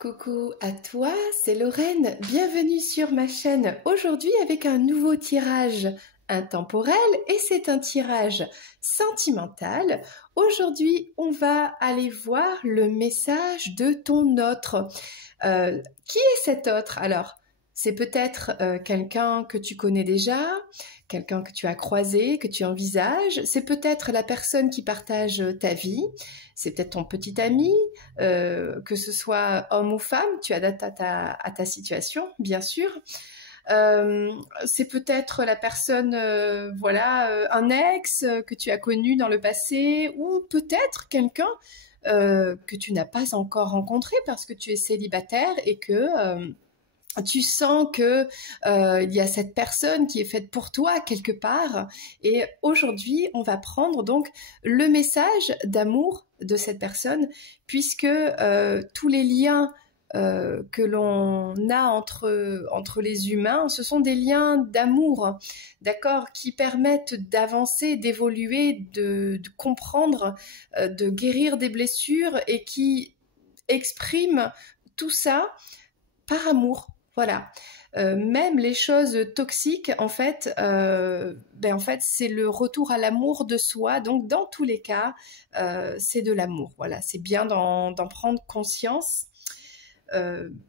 Coucou à toi, c'est Lorraine. Bienvenue sur ma chaîne aujourd'hui avec un nouveau tirage intemporel et c'est un tirage sentimental. Aujourd'hui, on va aller voir le message de ton autre. Qui est cet autre? Alors, c'est peut-être quelqu'un que tu connais déjà, quelqu'un que tu as croisé, que tu envisages. C'est peut-être la personne qui partage ta vie. C'est peut-être ton petit ami, que ce soit homme ou femme. Tu adaptes à ta situation, bien sûr. C'est peut-être la personne, un ex que tu as connu dans le passé, ou peut-être quelqu'un que tu n'as pas encore rencontré parce que tu es célibataire et que tu sens que il y a cette personne qui est faite pour toi quelque part. Et aujourd'hui, on va prendre donc le message d'amour de cette personne, puisque tous les liens que l'on a entre les humains, ce sont des liens d'amour, d'accord, qui permettent d'avancer, d'évoluer, de comprendre, de guérir des blessures et qui expriment tout ça par amour. Voilà. Même les choses toxiques, en fait, c'est le retour à l'amour de soi. Donc, dans tous les cas, c'est de l'amour. Voilà, c'est bien d'en prendre conscience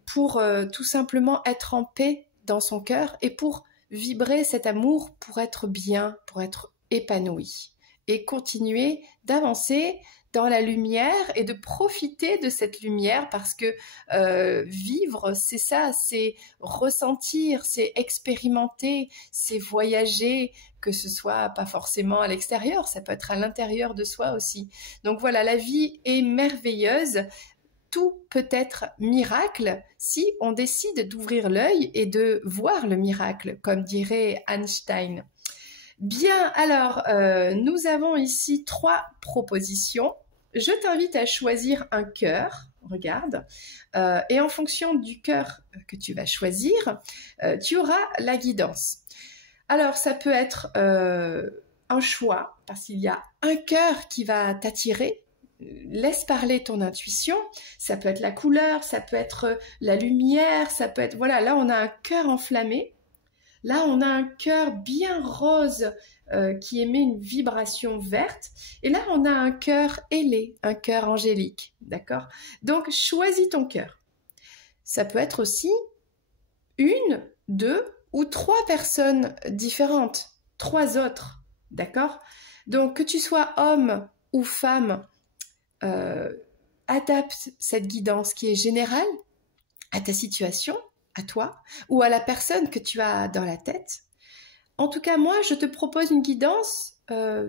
pour tout simplement être en paix dans son cœur et pour vibrer cet amour, pour être bien, pour être épanoui et continuer d'avancer dans la lumière et de profiter de cette lumière parce que vivre, c'est ça, c'est ressentir, c'est expérimenter, c'est voyager, que ce soit pas forcément à l'extérieur, ça peut être à l'intérieur de soi aussi. Donc voilà, la vie est merveilleuse. Tout peut être miracle si on décide d'ouvrir l'œil et de voir le miracle, comme dirait Einstein. Bien, alors, nous avons ici 3 propositions. Je t'invite à choisir un cœur, regarde, et en fonction du cœur que tu vas choisir, tu auras la guidance. Alors, ça peut être un choix, parce qu'il y a un cœur qui va t'attirer. Laisse parler ton intuition, ça peut être la couleur, ça peut être la lumière, ça peut être... Voilà, là on a un cœur enflammé. Là, on a un cœur bien rose qui émet une vibration verte. Et là, on a un cœur ailé, un cœur angélique. D'accord? Donc, choisis ton cœur. Ça peut être aussi 1, 2 ou 3 personnes différentes. 3 autres. D'accord? Donc, que tu sois homme ou femme, adapte cette guidance qui est générale à ta situation, à toi, ou à la personne que tu as dans la tête. En tout cas, moi, je te propose une guidance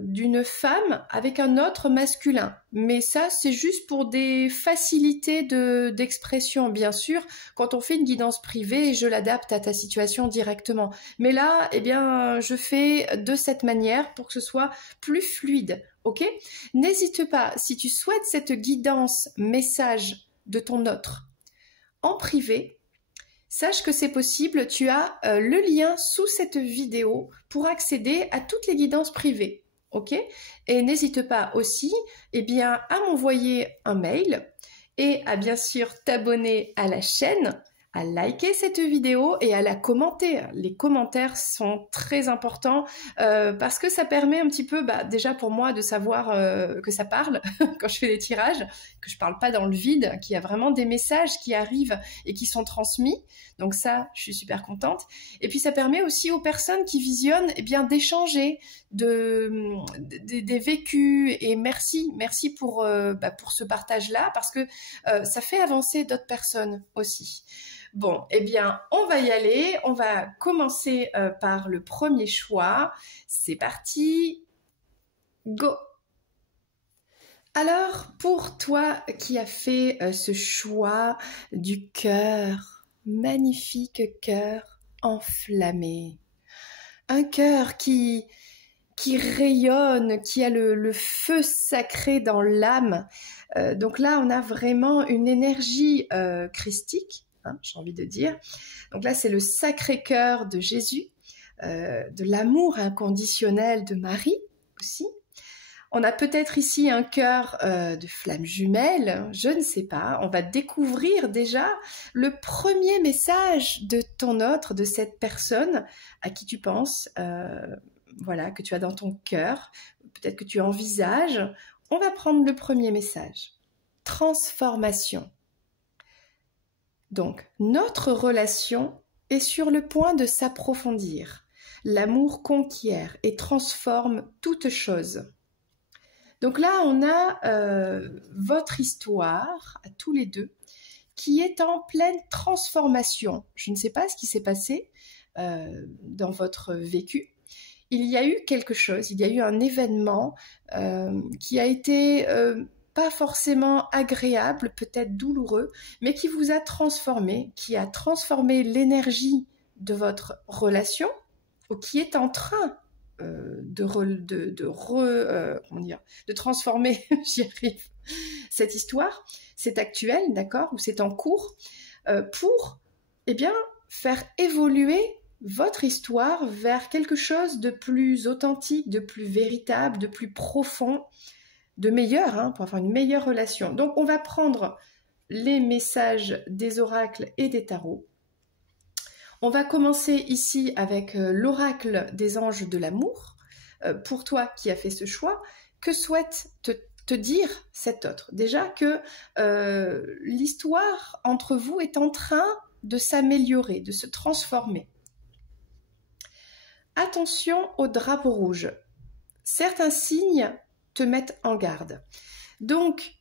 d'une femme avec un autre masculin. Mais ça, c'est juste pour des facilités d'expression, bien sûr. Quand on fait une guidance privée, je l'adapte à ta situation directement. Mais là, eh bien, je fais de cette manière pour que ce soit plus fluide. Ok? N'hésite pas, si tu souhaites cette guidance message de ton autre en privé, sache que c'est possible, tu as le lien sous cette vidéo pour accéder à toutes les guidances privées, ok? Et n'hésite pas aussi, à m'envoyer un mail et à bien sûr t'abonner à la chaîne, à liker cette vidéo et à la commenter. Les commentaires sont très importants parce que ça permet un petit peu, déjà pour moi, de savoir que ça parle quand je fais des tirages, que je parle pas dans le vide, qu'il y a vraiment des messages qui arrivent et qui sont transmis. Donc ça, je suis super contente. Et puis ça permet aussi aux personnes qui visionnent d'échanger des vécus. Et merci pour ce partage-là parce que ça fait avancer d'autres personnes aussi. Bon, on va y aller. On va commencer par le premier choix. C'est parti. Go! Alors, pour toi qui as fait ce choix du cœur, magnifique cœur enflammé, un cœur qui rayonne, qui a le feu sacré dans l'âme. Donc là, on a vraiment une énergie christique, j'ai envie de dire. Donc là, c'est le Sacré-Cœur de Jésus, de l'amour inconditionnel de Marie aussi. On a peut-être ici un cœur de flamme jumelle, je ne sais pas. On va découvrir déjà le premier message de ton autre, de cette personne à qui tu penses, voilà, que tu as dans ton cœur, peut-être que tu envisages. On va prendre le premier message. Transformation. Donc, notre relation est sur le point de s'approfondir. L'amour conquiert et transforme toute chose. Donc là, on a votre histoire, à tous les deux, qui est en pleine transformation. Je ne sais pas ce qui s'est passé dans votre vécu. Il y a eu quelque chose, il y a eu un événement qui a été pas forcément agréable, peut-être douloureux, mais qui vous a transformé, qui a transformé l'énergie de votre relation, ou qui est en train de transformer, j'y arrive, cette histoire, c'est actuel, d'accord, ou c'est en cours, pour, eh bien, faire évoluer votre histoire vers quelque chose de plus authentique, de plus véritable, de plus profond, de meilleur, hein, pour avoir une meilleure relation. Donc, on va prendre les messages des oracles et des tarots. On va commencer ici avec l'oracle des anges de l'amour. Pour toi qui as fait ce choix, que souhaite te dire cet autre? Déjà que l'histoire entre vous est en train de s'améliorer, de se transformer. Attention au drapeau rouge. Certains signes te mettent en garde. Donc,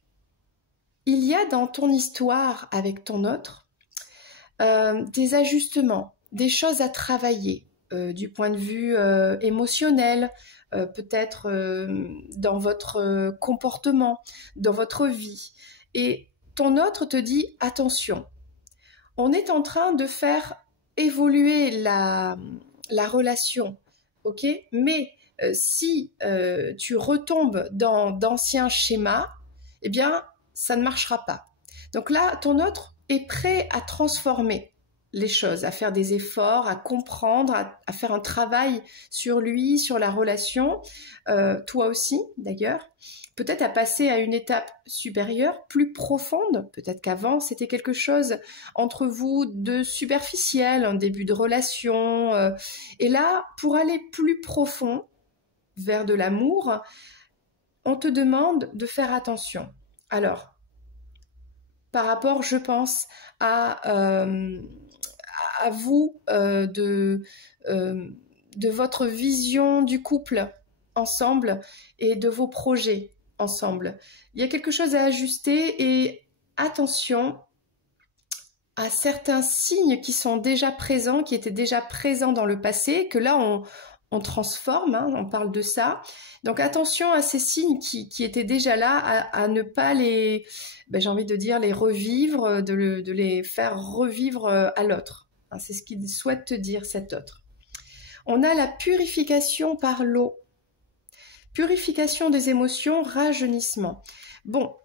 il y a dans ton histoire avec ton autre des ajustements, des choses à travailler du point de vue émotionnel, peut-être dans votre comportement, dans votre vie. Et ton autre te dit attention, on est en train de faire évoluer la relation, ok? Mais si tu retombes dans d'anciens schémas, eh bien, ça ne marchera pas. Donc là, ton autre est prêt à transformer les choses, à faire des efforts, à comprendre, à faire un travail sur lui, sur la relation, toi aussi d'ailleurs, peut-être à passer à une étape supérieure, plus profonde, peut-être qu'avant c'était quelque chose entre vous de superficiel, un début de relation, et là, pour aller plus profond vers de l'amour, on te demande de faire attention. Alors, par rapport, je pense, à vous de votre vision du couple ensemble et de vos projets ensemble. Il y a quelque chose à ajuster et attention à certains signes qui sont déjà présents, qui étaient déjà présents dans le passé, que là on transforme, hein, on parle de ça. Donc attention à ces signes qui étaient déjà là, à ne pas les, j'ai envie de dire, les revivre, de les faire revivre à l'autre. Hein, c'est ce qu'il souhaite te dire, cet autre. On a la purification par l'eau. Purification des émotions, rajeunissement. Bon,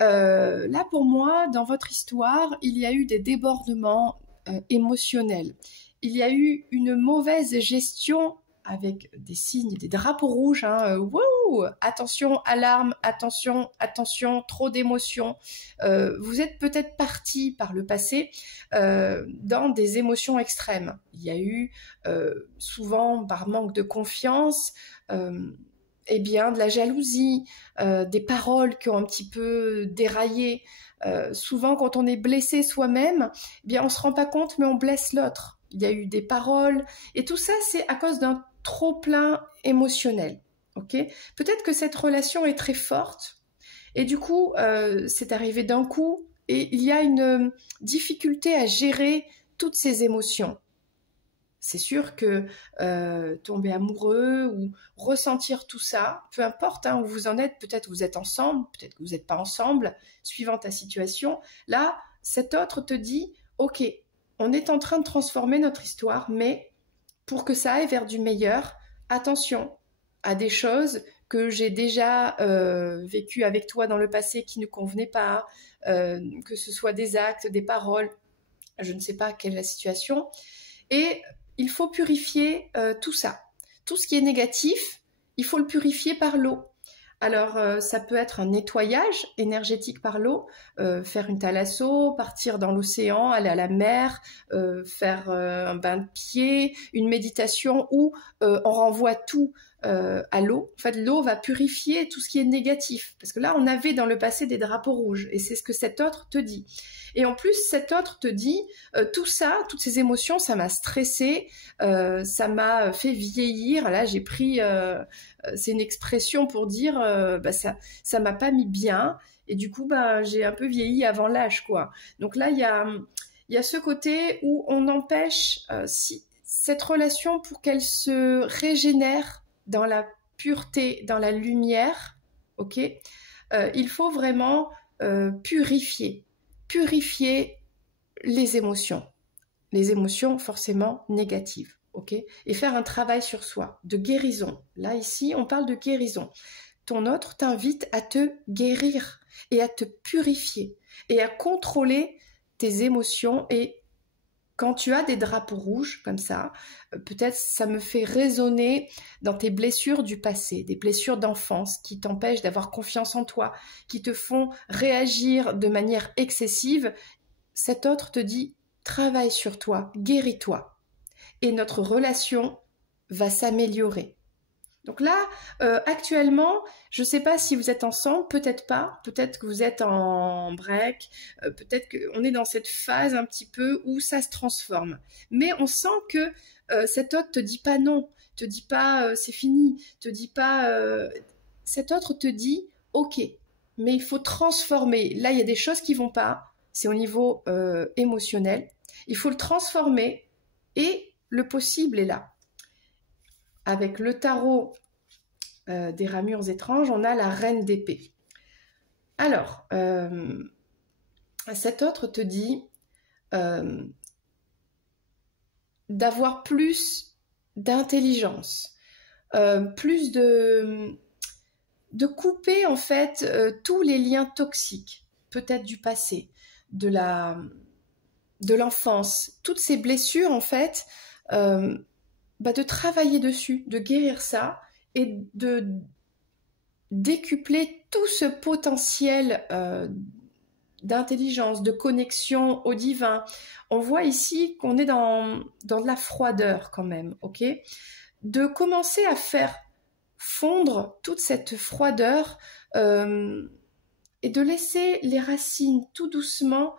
là pour moi, dans votre histoire, il y a eu des débordements émotionnels. Il y a eu une mauvaise gestion avec des signes, des drapeaux rouges, hein, wow, attention, alarme, attention, attention, trop d'émotions. Vous êtes peut-être parti par le passé dans des émotions extrêmes. Il y a eu souvent, par manque de confiance, eh bien, de la jalousie, des paroles qui ont un petit peu déraillé. Souvent, quand on est blessé soi-même, eh bien, on se rend pas compte, mais on blesse l'autre. Il y a eu des paroles, et tout ça, c'est à cause d'un trop-plein émotionnel. Okay ? Peut-être que cette relation est très forte, et du coup, c'est arrivé d'un coup, et il y a une difficulté à gérer toutes ces émotions. C'est sûr que tomber amoureux ou ressentir tout ça, peu importe hein, où vous en êtes, peut-être vous êtes ensemble, peut-être que vous n'êtes pas ensemble, suivant ta situation, là, cet autre te dit, ok, on est en train de transformer notre histoire, mais pour que ça aille vers du meilleur, attention à des choses que j'ai déjà vécues avec toi dans le passé qui ne convenaient pas, que ce soit des actes, des paroles, je ne sais pas quelle est la situation, et il faut purifier tout ça. Tout ce qui est négatif, il faut le purifier par l'eau. Alors, ça peut être un nettoyage énergétique par l'eau, faire une thalasso, partir dans l'océan, aller à la mer, faire un bain de pied, une méditation où on renvoie tout à l'eau. En fait, l'eau va purifier tout ce qui est négatif. Parce que là, on avait dans le passé des drapeaux rouges. Et c'est ce que cet autre te dit. Et en plus, cet autre te dit, tout ça, toutes ces émotions, ça m'a stressé, ça m'a fait vieillir. Là, j'ai pris... c'est une expression pour dire ça m'a pas mis bien et du coup j'ai un peu vieilli avant l'âge quoi. Donc là il y a ce côté où on empêche cette relation pour qu'elle se régénère dans la pureté, dans la lumière, ok. Il faut vraiment purifier les émotions forcément négatives. Okay, et faire un travail sur soi, de guérison. Là, ici, on parle de guérison. Ton autre t'invite à te guérir et à te purifier et à contrôler tes émotions. Et quand tu as des drapeaux rouges comme ça, peut-être ça me fait résonner dans tes blessures du passé, des blessures d'enfance qui t'empêchent d'avoir confiance en toi, qui te font réagir de manière excessive. Cet autre te dit, travaille sur toi, guéris-toi. Et notre relation va s'améliorer. Donc là, actuellement, je ne sais pas si vous êtes ensemble, peut-être pas, peut-être que vous êtes en break, peut-être qu'on est dans cette phase un petit peu où ça se transforme. Mais on sent que cet autre te dit pas non, te dit pas c'est fini, te dit pas... cet autre te dit ok, mais il faut transformer. Là, il y a des choses qui vont pas, c'est au niveau émotionnel. Il faut le transformer et le possible est là. Avec le tarot des ramures étranges, on a la reine d'épée. Alors, cet autre te dit d'avoir plus d'intelligence, plus de couper en fait tous les liens toxiques, peut-être du passé, de l'enfance, toutes ces blessures en fait, de travailler dessus, de guérir ça et de décupler tout ce potentiel d'intelligence, de connexion au divin. On voit ici qu'on est dans de la froideur quand même, ok? De commencer à faire fondre toute cette froideur et de laisser les racines tout doucement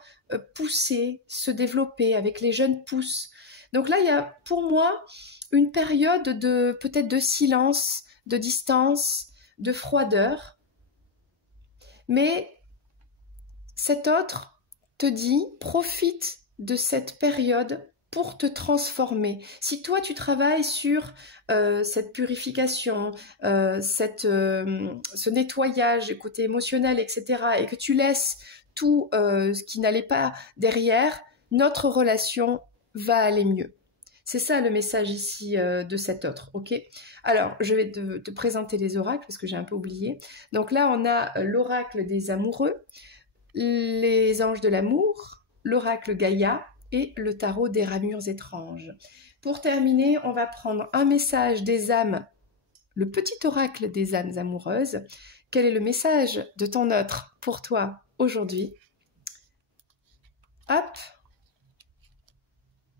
pousser, se développer avec les jeunes pousses. Donc là, il y a pour moi une période peut-être de silence, de distance, de froideur. Mais cet autre te dit, profite de cette période pour te transformer. Si toi, tu travailles sur cette purification, ce nettoyage côté émotionnel, etc., et que tu laisses tout ce qui n'allait pas derrière, notre relation va aller mieux. C'est ça le message ici de cet autre, ok? Alors, je vais te présenter les oracles parce que j'ai un peu oublié. Donc là, on a l'oracle des amoureux, les anges de l'amour, l'oracle Gaïa et le tarot des ramures étranges. Pour terminer, on va prendre un message des âmes, le petit oracle des âmes amoureuses. Quel est le message de ton autre pour toi aujourd'hui? Hop!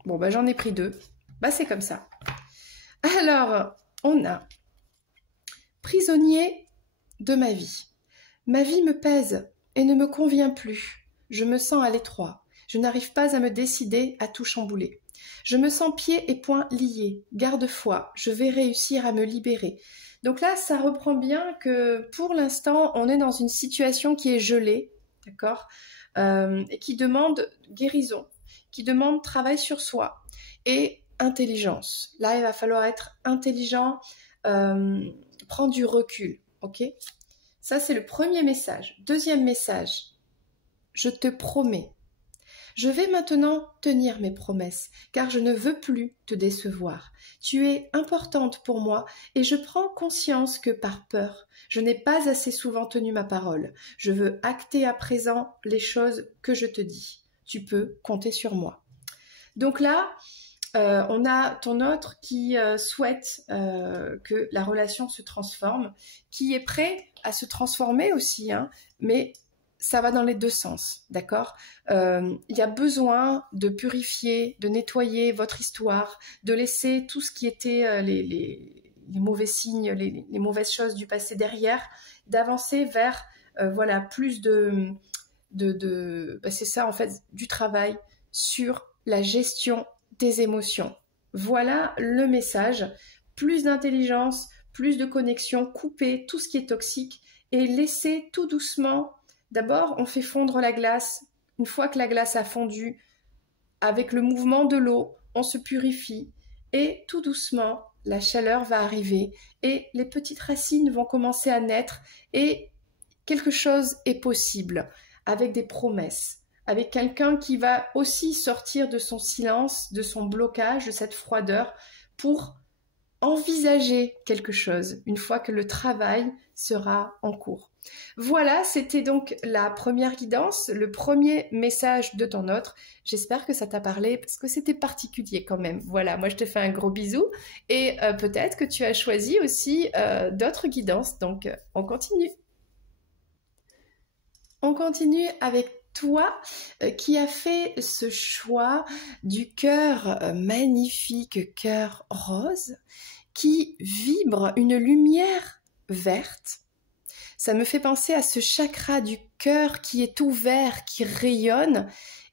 Bon, j'en ai pris 2. C'est comme ça. Alors, on a prisonnier de ma vie. Ma vie me pèse et ne me convient plus. Je me sens à l'étroit. Je n'arrive pas à me décider à tout chambouler. Je me sens pieds et poings liés. Garde foi, je vais réussir à me libérer. Donc là, ça reprend bien que pour l'instant, on est dans une situation qui est gelée, d'accord, et qui demande guérison, qui demande travail sur soi et intelligence. Là, il va falloir être intelligent, prendre du recul, ok? Ça, c'est le premier message. Deuxième message, je te promets. Je vais maintenant tenir mes promesses, car je ne veux plus te décevoir. Tu es importante pour moi et je prends conscience que par peur, je n'ai pas assez souvent tenu ma parole. Je veux acter à présent les choses que je te dis. Tu peux compter sur moi. Donc là, On a ton autre qui souhaite que la relation se transforme, qui est prêt à se transformer aussi, hein, mais ça va dans les deux sens, d'accord? Il y a besoin de purifier, de nettoyer votre histoire, de laisser tout ce qui était les mauvais signes, les mauvaises choses du passé derrière, d'avancer vers voilà, plus c'est ça en fait, du travail sur la gestion des émotions. Voilà le message. Plus d'intelligence, plus de connexion, couper tout ce qui est toxique et laisser tout doucement. D'abord, on fait fondre la glace. Une fois que la glace a fondu, avec le mouvement de l'eau, on se purifie et tout doucement, la chaleur va arriver et les petites racines vont commencer à naître et quelque chose est possible avec des promesses, avec quelqu'un qui va aussi sortir de son silence, de son blocage, de cette froideur pour envisager quelque chose une fois que le travail sera en cours. Voilà, c'était donc la première guidance, le premier message de ton autre. J'espère que ça t'a parlé parce que c'était particulier quand même. Voilà, moi je te fais un gros bisou et peut-être que tu as choisi aussi d'autres guidances. Donc on continue. On continue avec toi qui a fait ce choix du cœur magnifique, cœur rose, qui vibre une lumière verte. Ça me fait penser à ce chakra du cœur qui est ouvert, qui rayonne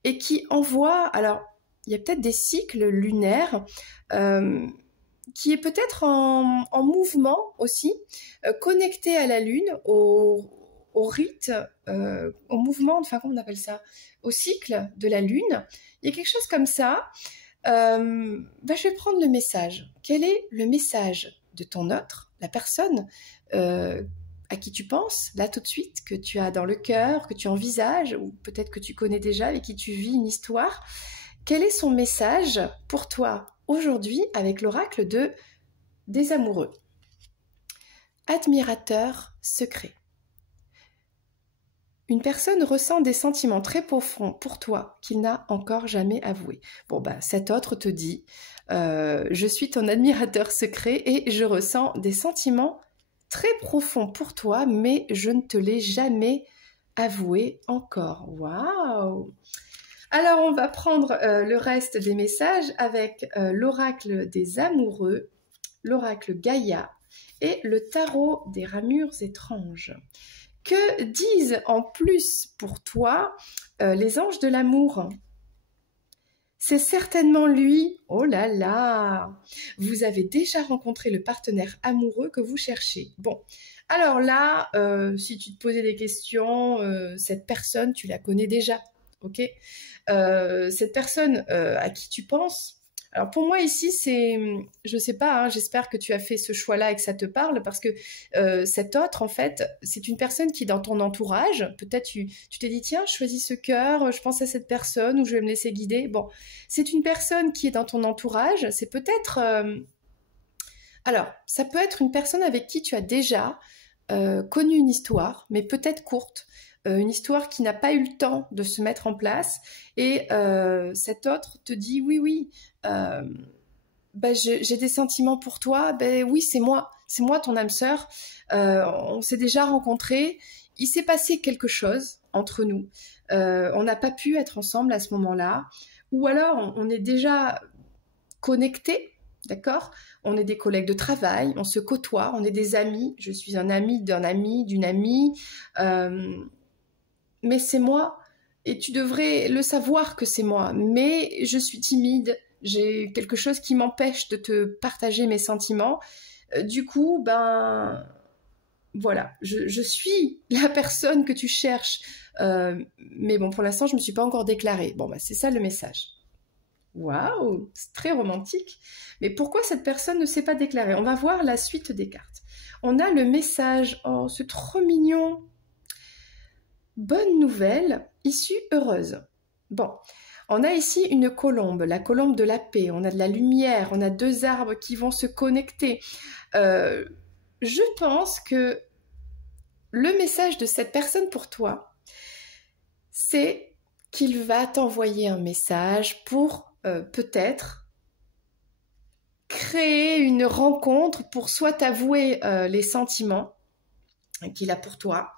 et qui envoie, alors il y a peut-être des cycles lunaires, qui est peut-être en mouvement aussi, connecté à la lune, au rite, au mouvement, enfin comment on appelle ça, au cycle de la lune. Il y a quelque chose comme ça. Je vais prendre le message. Quel est le message de ton autre, la personne à qui tu penses, là tout de suite, que tu as dans le cœur, que tu envisages, ou peut-être que tu connais déjà, avec qui tu vis une histoire? Quel est son message pour toi aujourd'hui avec l'oracle des amoureux? Admirateur secret. Une personne ressent des sentiments très profonds pour toi qu'il n'a encore jamais avoués. Bon, cet autre te dit je suis ton admirateur secret et je ressens des sentiments très profonds pour toi, mais je ne te l'ai jamais avoué encore. Waouh! Alors, on va prendre le reste des messages avec l'oracle des amoureux, l'oracle Gaïa et le tarot des ramures étranges. Que disent en plus pour toi les anges de l'amour? C'est certainement lui. Oh là là! Vous avez déjà rencontré le partenaire amoureux que vous cherchez. Bon, alors là, si tu te posais des questions, cette personne, tu la connais déjà, ok? Cette personne à qui tu penses, alors pour moi ici, je sais pas, hein, j'espère que tu as fait ce choix-là et que ça te parle, parce que cet autre, en fait, c'est une personne qui est dans ton entourage. Peut-être tu t'es dit, tiens, je choisis ce cœur, je pense à cette personne, ou je vais me laisser guider. Bon, c'est une personne qui est dans ton entourage. C'est peut-être... Alors, ça peut être une personne avec qui tu as déjà connu une histoire, mais peut-être courte. Une histoire qui n'a pas eu le temps de se mettre en place, et cet autre te dit oui, j'ai des sentiments pour toi. Oui, c'est moi ton âme sœur. On s'est déjà rencontrés, il s'est passé quelque chose entre nous, on n'a pas pu être ensemble à ce moment-là, ou alors on est déjà connectés, d'accord? On est des collègues de travail, on se côtoie, on est des amis, je suis un ami d'un ami, d'une amie, mais c'est moi, et tu devrais le savoir que c'est moi, mais je suis timide, j'ai quelque chose qui m'empêche de te partager mes sentiments. Du coup, voilà, je suis la personne que tu cherches, mais bon, pour l'instant, je ne me suis pas encore déclarée. Bon, c'est ça le message. Waouh, c'est très romantique. Mais pourquoi cette personne ne s'est pas déclarée? On va voir la suite des cartes. On a le message, oh, c'est trop mignon. Bonne nouvelle, issue heureuse. Bon, on a ici une colombe, la colombe de la paix. On a de la lumière, on a deux arbres qui vont se connecter. Je pense que le message de cette personne pour toi, c'est qu'il va t'envoyer un message pour peut-être créer une rencontre pour soit t'avouer les sentiments qu'il a pour toi,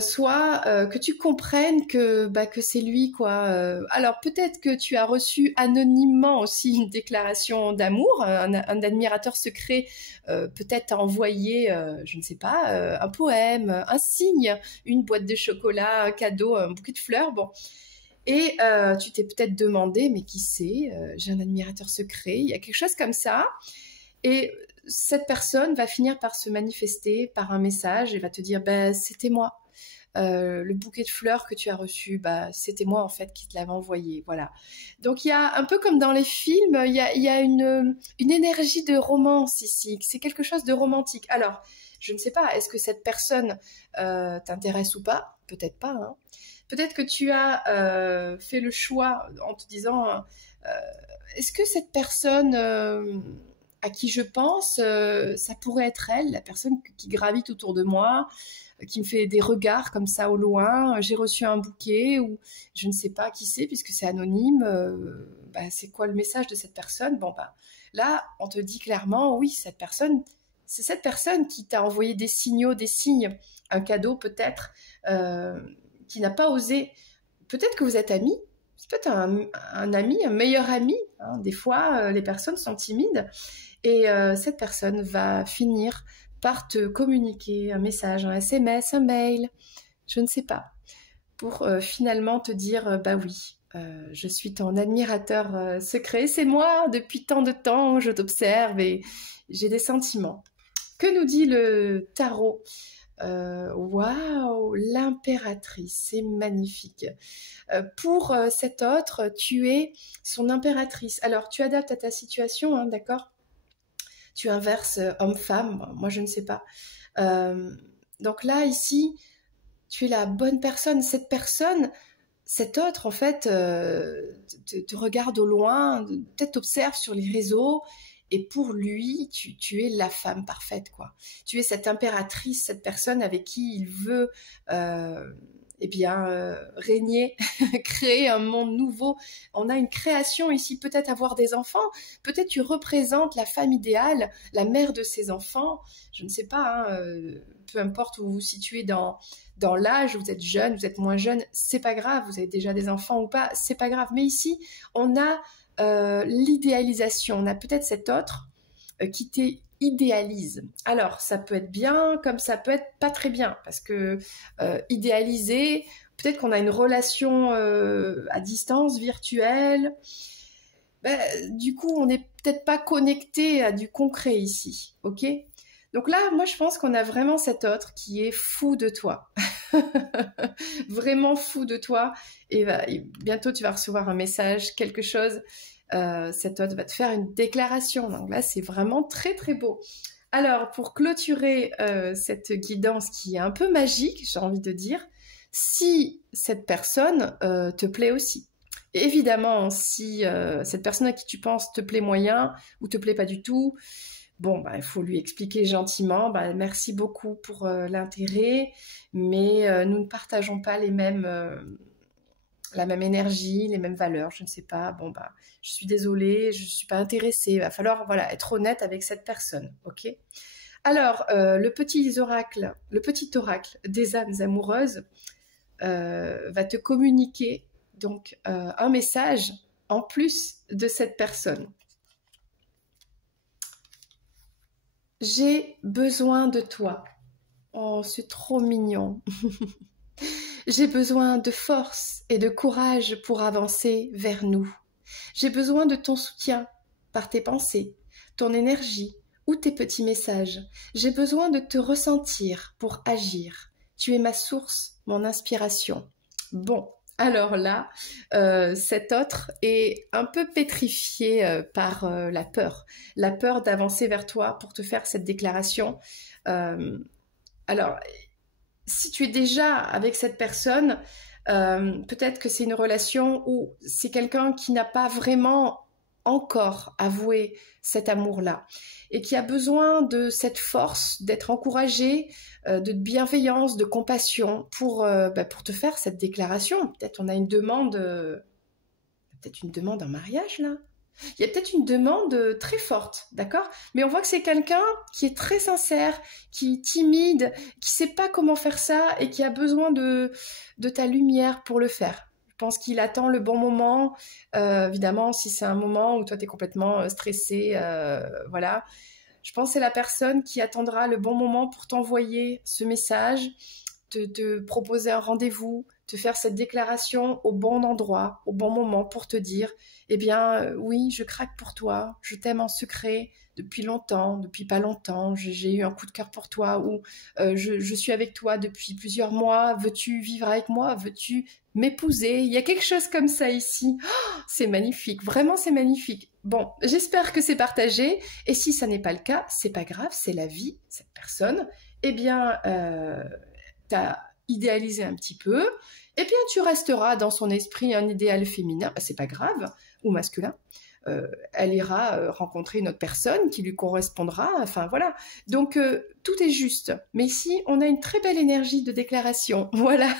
soit que tu comprennes que c'est lui, quoi. Alors peut-être que tu as reçu anonymement aussi une déclaration d'amour, un admirateur secret peut-être t'a envoyé, je ne sais pas, un poème, un signe, une boîte de chocolat, un cadeau, un bouquet de fleurs, bon. Et tu t'es peut-être demandé, mais qui c'est, j'ai un admirateur secret, il y a quelque chose comme ça. Et cette personne va finir par se manifester par un message et va te dire, ben, c'était moi. Le bouquet de fleurs que tu as reçu, bah, c'était moi en fait qui te l'avais envoyé, voilà. Donc il y a un peu comme dans les films, il y a une énergie de romance ici, c'est quelque chose de romantique. Alors, je ne sais pas, est-ce que cette personne t'intéresse ou pas? Peut-être pas, hein. Peut-être que tu as fait le choix en te disant, est-ce que cette personne à qui je pense, ça pourrait être elle, la personne qui gravite autour de moi, qui me fait des regards comme ça au loin, j'ai reçu un bouquet ou je ne sais pas qui c'est puisque c'est anonyme, bah, c'est quoi le message de cette personne? Bon, bah, là, on te dit clairement, oui, cette personne, c'est cette personne qui t'a envoyé des signaux, des signes, un cadeau peut-être, qui n'a pas osé. Peut-être que vous êtes amis, c'est peut-être un ami, un meilleur ami, hein. Des fois, les personnes sont timides et cette personne va finir par te communiquer un message, un SMS, un mail, je ne sais pas, pour finalement te dire, bah oui, je suis ton admirateur secret, c'est moi, depuis tant de temps, je t'observe et j'ai des sentiments. Que nous dit le tarot? Waouh, l'impératrice, c'est magnifique. Pour cet autre, tu es son impératrice. Alors, tu adaptes à ta situation, hein, d'accord? Tu inverses homme-femme, moi je ne sais pas. Donc là, ici, tu es la bonne personne. Cette personne, cet autre, en fait, te regarde au loin, peut-être t'observe sur les réseaux, et pour lui, tu es la femme parfaite, quoi. Tu es cette impératrice, cette personne avec qui il veut eh bien, régner, créer un monde nouveau. On a une création ici, peut-être avoir des enfants, peut-être tu représentes la femme idéale, la mère de ses enfants, je ne sais pas, hein, peu importe où vous vous situez dans l'âge, vous êtes jeune, vous êtes moins jeune, c'est pas grave, vous avez déjà des enfants ou pas, c'est pas grave. Mais ici, on a l'idéalisation, on a peut-être cet autre qui t'idéalise. Alors, ça peut être bien, comme ça peut être pas très bien, parce que idéaliser, peut-être qu'on a une relation à distance, virtuelle. Ben, du coup, on n'est peut-être pas connecté à du concret ici, ok? Donc là, moi, je pense qu'on a vraiment cet autre qui est fou de toi. Vraiment fou de toi. Et bientôt, tu vas recevoir un message, quelque chose. Cet autre va te faire une déclaration. Donc là, c'est vraiment très, très beau. Alors, pour clôturer cette guidance qui est un peu magique, j'ai envie de dire, si cette personne te plaît aussi. Et évidemment, si cette personne à qui tu penses te plaît moyen ou te plaît pas du tout, bon, bah, il faut lui expliquer gentiment, bah, merci beaucoup pour l'intérêt, mais nous ne partageons pas la même énergie, les mêmes valeurs, je ne sais pas. Bon, bah, je suis désolée, je ne suis pas intéressée. Il va falloir, voilà, être honnête avec cette personne, ok? Alors, le petit oracle des âmes amoureuses va te communiquer donc un message en plus de cette personne. J'ai besoin de toi. Oh, c'est trop mignon. J'ai besoin de force et de courage pour avancer vers nous. J'ai besoin de ton soutien par tes pensées, ton énergie ou tes petits messages. J'ai besoin de te ressentir pour agir. Tu es ma source, mon inspiration. Bon, alors là, cet autre est un peu pétrifié par la peur d'avancer vers toi pour te faire cette déclaration. Alors, si tu es déjà avec cette personne, peut-être que c'est une relation où c'est quelqu'un qui n'a pas vraiment encore avoué cet amour-là et qui a besoin de cette force, d'être encouragé, de bienveillance, de compassion pour te faire cette déclaration. Peut-être on a une demande, peut-être une demande en mariage là. Il y a peut-être une demande très forte, d'accord? Mais on voit que c'est quelqu'un qui est très sincère, qui est timide, qui sait pas comment faire ça et qui a besoin de ta lumière pour le faire. Je pense qu'il attend le bon moment. Évidemment, si c'est un moment où toi, tu es complètement stressé, voilà. Je pense que c'est la personne qui attendra le bon moment pour t'envoyer ce message, te proposer un rendez-vous, te faire cette déclaration au bon endroit, au bon moment pour te dire, eh bien, oui, je craque pour toi, je t'aime en secret depuis longtemps, depuis pas longtemps, j'ai eu un coup de cœur pour toi, ou je suis avec toi depuis plusieurs mois, veux-tu vivre avec moi, veux-tu m'épouser? Il y a quelque chose comme ça ici. Oh, c'est magnifique, vraiment c'est magnifique. Bon, j'espère que c'est partagé, et si ça n'est pas le cas, c'est pas grave, c'est la vie, cette personne, eh bien, t'as idéalisé un petit peu, et bien tu resteras dans son esprit un idéal féminin, c'est pas grave, ou masculin. Elle ira rencontrer une autre personne qui lui correspondra, enfin voilà. Donc tout est juste. Mais ici, on a une très belle énergie de déclaration. Voilà.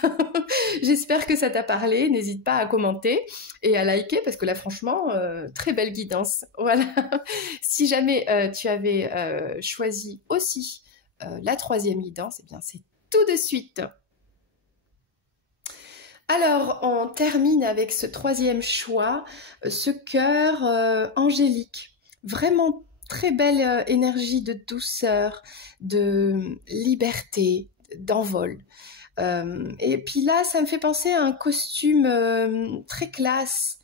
J'espère que ça t'a parlé. N'hésite pas à commenter et à liker parce que là, franchement, très belle guidance. Voilà. Si jamais tu avais choisi aussi la troisième guidance, eh bien c'est tout de suite. Alors, on termine avec ce troisième choix, ce cœur angélique. Vraiment très belle énergie de douceur, de liberté, d'envol. Et puis là, ça me fait penser à un costume très classe.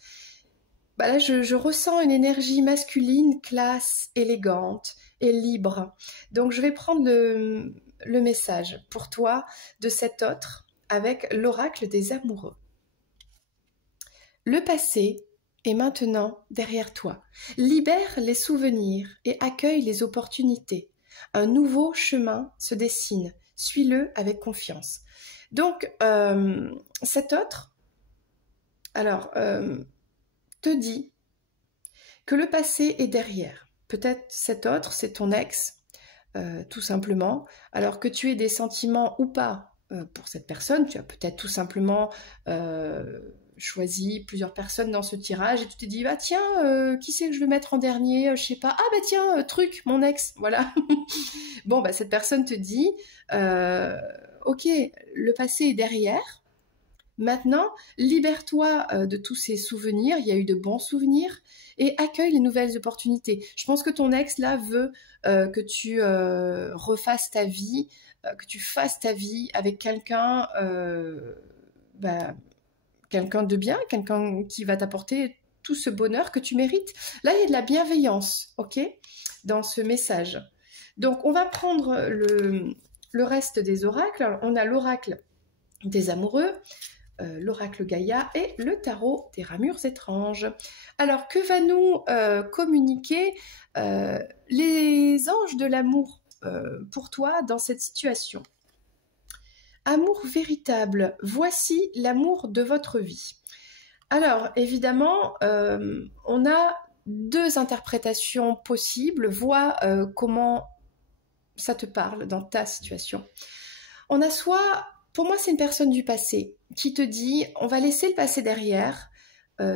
Bah là, je ressens une énergie masculine, classe, élégante et libre. Donc, je vais prendre le message pour toi de cet autre avec l'oracle des amoureux. Le passé est maintenant derrière toi. Libère les souvenirs et accueille les opportunités. Un nouveau chemin se dessine. Suis-le avec confiance. Donc, cet autre, alors, te dit que le passé est derrière. Peut-être cet autre, c'est ton ex, tout simplement. Alors que tu aies des sentiments ou pas pour cette personne, tu as peut-être tout simplement choisi plusieurs personnes dans ce tirage et tu t'es dit, bah tiens, qui c'est que je vais mettre en dernier, je sais pas, ah bah tiens, truc, mon ex, voilà. Bon, bah cette personne te dit, ok, le passé est derrière, maintenant, libère-toi de tous ces souvenirs, il y a eu de bons souvenirs, et accueille les nouvelles opportunités. Je pense que ton ex, là, veut que tu refasses ta vie, que tu fasses ta vie avec quelqu'un quelqu'un de bien, quelqu'un qui va t'apporter tout ce bonheur que tu mérites. Là, il y a de la bienveillance, ok, dans ce message. Donc, on va prendre le reste des oracles. On a l'oracle des amoureux, l'oracle Gaïa et le tarot des ramures étranges. Alors, que va nous communiquer les anges de l'amour pour toi dans cette situation? Amour véritable, voici l'amour de votre vie. Alors, évidemment, on a deux interprétations possibles. Vois comment ça te parle dans ta situation. On a soit, pour moi, c'est une personne du passé qui te dit, on va laisser le passé derrière.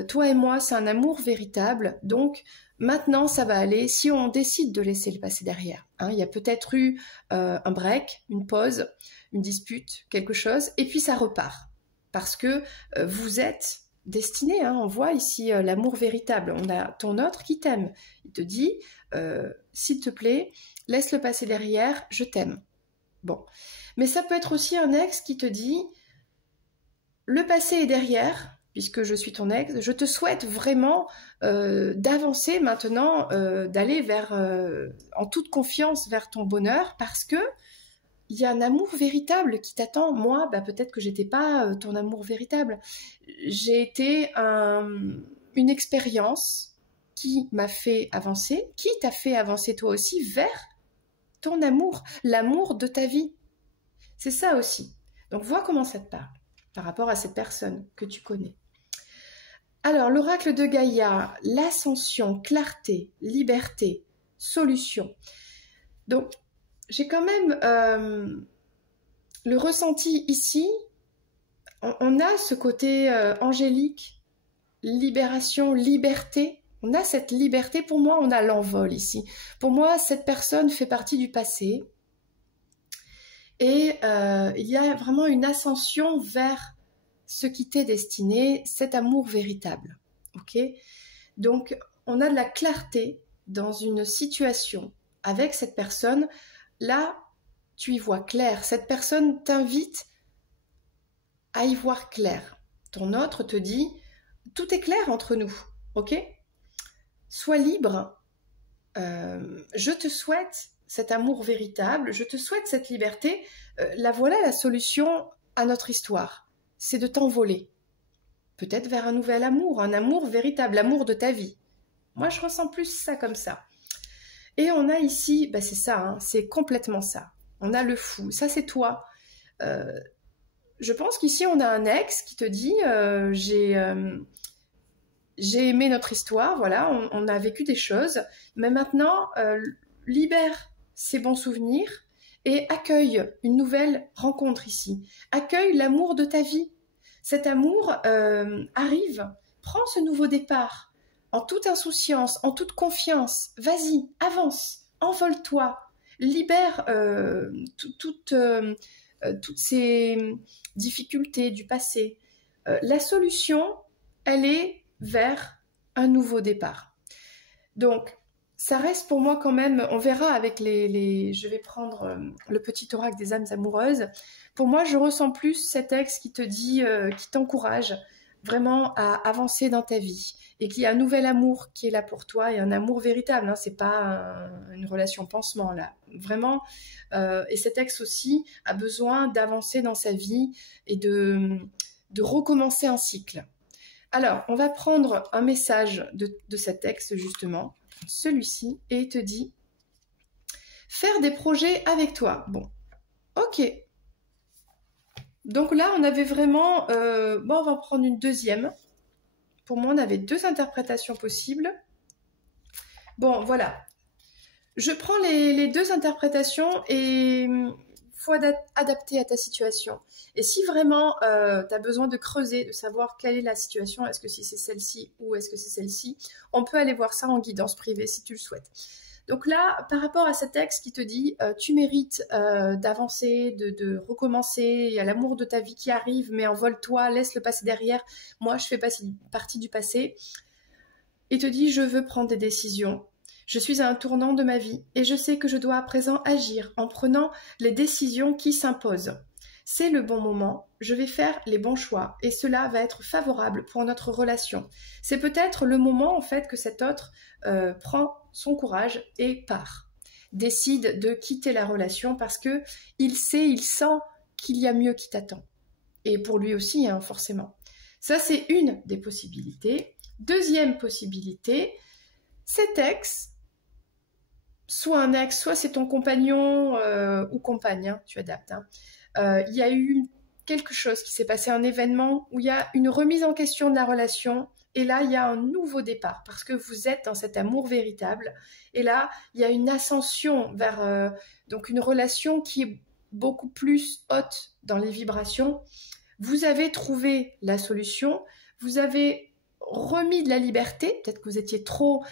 Toi et moi, c'est un amour véritable. Donc, maintenant, ça va aller si on décide de laisser le passé derrière. Hein, il y a peut-être eu un break, une pause, une dispute, quelque chose, et puis ça repart. Parce que vous êtes destinés, hein, on voit ici l'amour véritable. On a ton autre qui t'aime. Il te dit, s'il te plaît, laisse le passé derrière, je t'aime. Bon. Mais ça peut être aussi un ex qui te dit, le passé est derrière, puisque je suis ton ex, je te souhaite vraiment d'avancer maintenant, d'aller vers, en toute confiance vers ton bonheur, parce que il y a un amour véritable qui t'attend. Moi, bah, peut-être que j'étais pas ton amour véritable. J'ai été une expérience qui m'a fait avancer, qui t'a fait avancer toi aussi vers ton amour, l'amour de ta vie. C'est ça aussi. Donc, vois comment ça te parle par rapport à cette personne que tu connais. Alors, l'oracle de Gaïa, l'ascension, clarté, liberté, solution. Donc, j'ai quand même le ressenti ici, on a ce côté angélique, libération, liberté, On a cette liberté. Pour moi, on a l'envol ici. Pour moi, cette personne fait partie du passé. Et il y a vraiment une ascension vers ce qui t'est destiné, cet amour véritable. Ok ? Donc, on a de la clarté dans une situation avec cette personne. Là, tu y vois clair. Cette personne t'invite à y voir clair. Ton autre te dit, tout est clair entre nous. Ok ? Sois libre. Je te souhaite cet amour véritable, je te souhaite cette liberté. La voilà la solution à notre histoire. C'est de t'envoler. Peut-être vers un nouvel amour, un amour véritable, l'amour de ta vie. Moi, je ressens plus ça comme ça. Et on a ici, c'est ça, hein, c'est complètement ça. On a le fou, ça c'est toi. Je pense qu'ici, on a un ex qui te dit, j'ai aimé notre histoire, voilà, on a vécu des choses, mais maintenant, libère ces bons souvenirs et accueille une nouvelle rencontre ici. Accueille l'amour de ta vie. Cet amour arrive, prends ce nouveau départ, en toute insouciance, en toute confiance. Vas-y, avance, envole-toi, libère toutes ces difficultés du passé. La solution, elle est vers un nouveau départ. Donc, ça reste pour moi quand même, on verra avec je vais prendre le petit oracle des âmes amoureuses. Pour moi, je ressens plus cet ex qui te dit, qui t'encourage vraiment à avancer dans ta vie et qu'il y a un nouvel amour qui est là pour toi et un amour véritable. Hein, c'est pas une relation pansement là, vraiment. Et cet ex aussi a besoin d'avancer dans sa vie et de recommencer un cycle. Alors, on va prendre un message de cet ex justement. Celui-ci, et il te dit faire des projets avec toi. Bon, ok. Donc là, on avait vraiment... on va prendre une deuxième. Pour moi, on avait deux interprétations possibles. Bon, voilà. Je prends les deux interprétations et il faut adapter à ta situation. Et si vraiment tu as besoin de creuser, de savoir quelle est la situation, est-ce que c'est celle-ci ou est-ce que c'est celle-ci, on peut aller voir ça en guidance privée si tu le souhaites. Donc là, par rapport à cet ex qui te dit tu mérites d'avancer, de recommencer, il y a l'amour de ta vie qui arrive, mais envole-toi, laisse le passé derrière. Moi, je fais partie du passé. Il te dit je veux prendre des décisions. Je suis à un tournant de ma vie et je sais que je dois à présent agir en prenant les décisions qui s'imposent. C'est le bon moment, je vais faire les bons choix et cela va être favorable pour notre relation. C'est peut-être le moment en fait que cet autre prend son courage et part. Décide de quitter la relation parce que il sent qu'il y a mieux qui t'attend. Et pour lui aussi, hein, forcément. Ça, c'est une des possibilités. Deuxième possibilité, cet ex, soit un ex, soit c'est ton compagnon ou compagne, hein, tu adaptes. Hein. Il y a eu quelque chose qui s'est passé, un événement où il y a une remise en question de la relation et là, il y a un nouveau départ parce que vous êtes dans cet amour véritable et là, il y a une ascension vers donc une relation qui est beaucoup plus haute dans les vibrations. Vous avez trouvé la solution, vous avez remis de la liberté, peut-être que c'était trop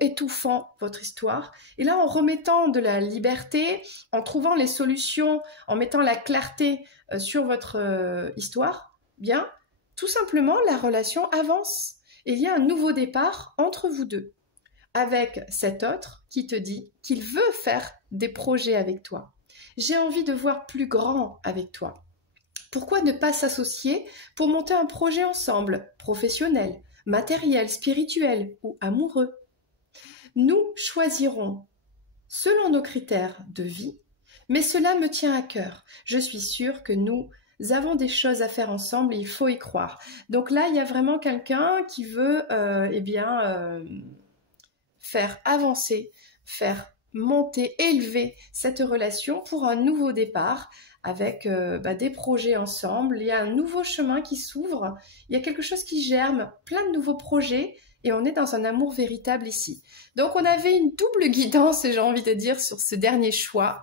étouffant votre histoire, et là en remettant de la liberté, en trouvant les solutions, en mettant la clarté sur votre histoire, bien, tout simplement la relation avance, et il y a un nouveau départ entre vous deux, avec cet autre qui te dit qu'il veut faire des projets avec toi. J'ai envie de voir plus grand avec toi. Pourquoi ne pas s'associer pour monter un projet ensemble, professionnel, matériel, spirituel ou amoureux? Nous choisirons selon nos critères de vie, mais cela me tient à cœur. Je suis sûre que nous avons des choses à faire ensemble et il faut y croire. Donc là, il y a vraiment quelqu'un qui veut faire avancer, faire monter, élever cette relation pour un nouveau départ avec des projets ensemble. Il y a un nouveau chemin qui s'ouvre, il y a quelque chose qui germe, plein de nouveaux projets et on est dans un amour véritable ici. Donc on avait une double guidance, j'ai envie de dire, sur ce dernier choix.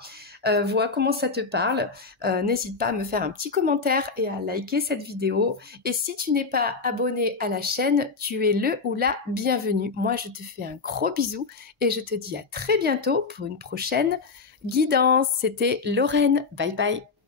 Vois comment ça te parle. N'hésite pas à me faire un petit commentaire et à liker cette vidéo. Et si tu n'es pas abonné à la chaîne, tu es le ou la bienvenue. Moi, je te fais un gros bisou et je te dis à très bientôt pour une prochaine guidance. C'était Lorraine. Bye bye.